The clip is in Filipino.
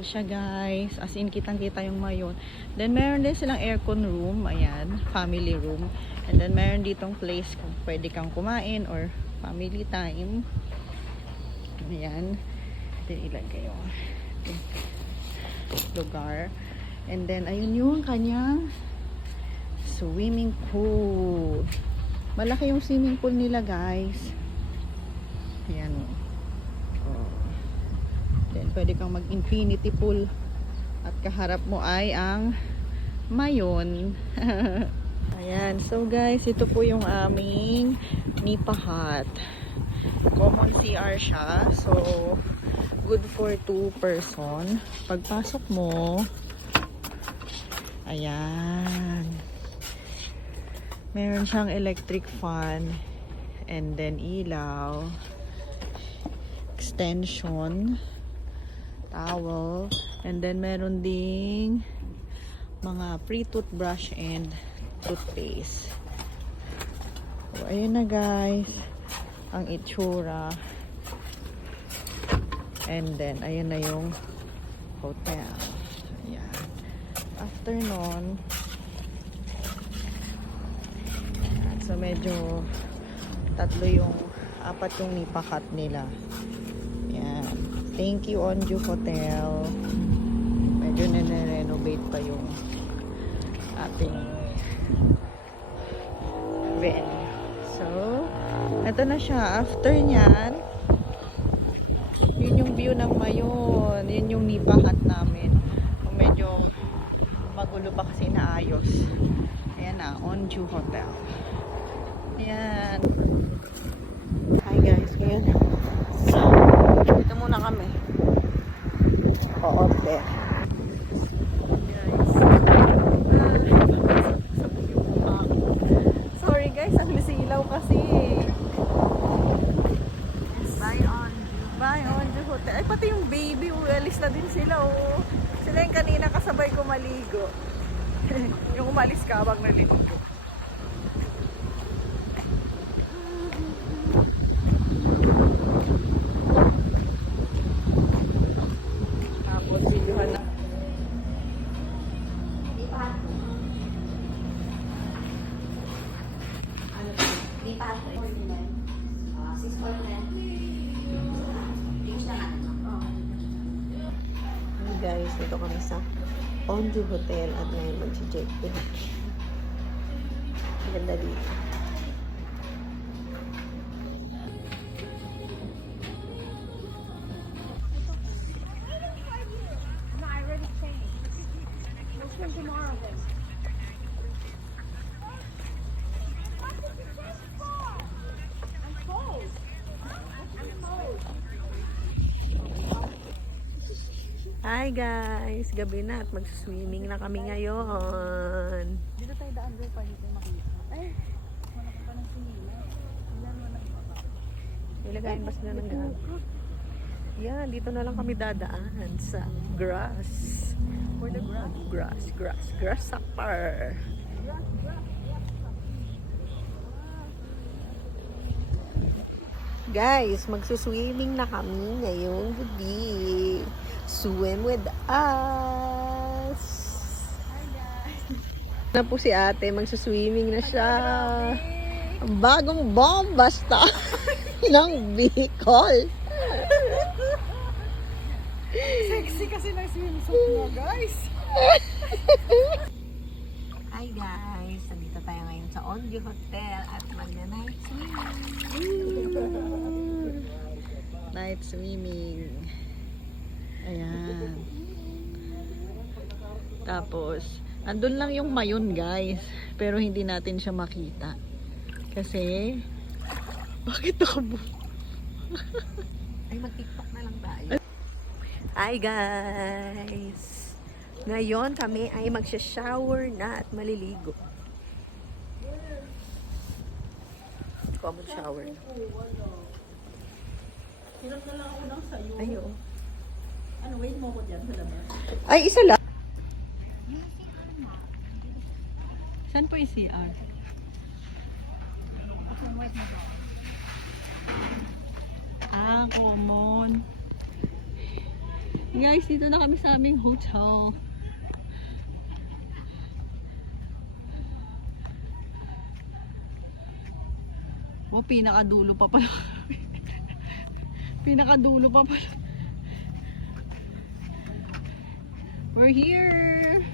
Ayan siya guys. As in, kitang-kita yung mayon. Then, meron din silang aircon room. Ayan. Family room. And then, meron ditong place kung pwede kang kumain or family time. Ayan. Then, ilagay yung lugar. And then, ayun yung kanyang swimming pool. Malaki yung swimming pool nila guys. Ayan o. Then, pwede kang mag-infinity pool. At kaharap mo ay ang mayon. Ayan. So, guys, ito po yung aming Nipa Hut. Common CR siya. So, good for 2 person. Pagpasok mo, ayan. Meron siyang electric fan. And then, ilaw. Extension. Towel, and then meron ding mga pre-toothbrush and toothpaste. So, ayun na guys ang itsura, and then ayun na yung hotel. Ayan. After nun, so medyo apat yung Nipa Hut nila. Ayan. Thank you Onju Hotel. Medyo nare-renovate pa yung ating venue. So, ito na siya. After nyan, yun yung view ng mayon. Yun yung Nipa Hut namin. Medyo magulo pa kasi naayos. Ayan na, Onju Hotel. Ayan. Hi guys, ngayon. Dito muna kami. Oote. Sorry guys, ang lisilaw kasi. Bye on the hotel. Ay, pati yung baby, alis na din sila, oh. Sila yung kanina kasabay ko maligo. Yung umalis ka habang naliligo. Guys, dito kami sa Onju Hotel at ngayon mag-check-in. Ganda dito. Hi guys! Gabi na at mag-swimming na kami ngayon. Dito tayo daan doon pa dito makita. Ay! Wala ka pa ng sinila. Ilagayin bas na ng gabi. Yan, dito na lang kami dadaan sa grass. For the grass. Grasshopper. Guys, magsuswimming na kami ngayong gabi. Swim with us. Hi guys. Na po si ate, magsuswimming na siya. Ang bagong bombasta ng Bicol. Sexy kasi ng swimsuit mo, guys. Hi guys, nandito tayo ngayon sa Onju Hotel at mag-night swimming. Night swimming. Ayan. Tapos, andun lang yung mayon guys. Pero hindi natin siya makita. Kasi, bakit ako ay mag-tiktok na lang tayo. Hi guys! Ngayon kami ay magsha-shower na at maliligo. Common shower. Hirap na lang ako ng sayo. Ayo. Ano, wait mo ko dyan sa labas. Ay, isa lang. Saan po yung CR? Ah, common. Nga guys, dito na kami sa aming hotel. Oh, pinakadulo pa pala. Pinakadulo pa pala. We're here.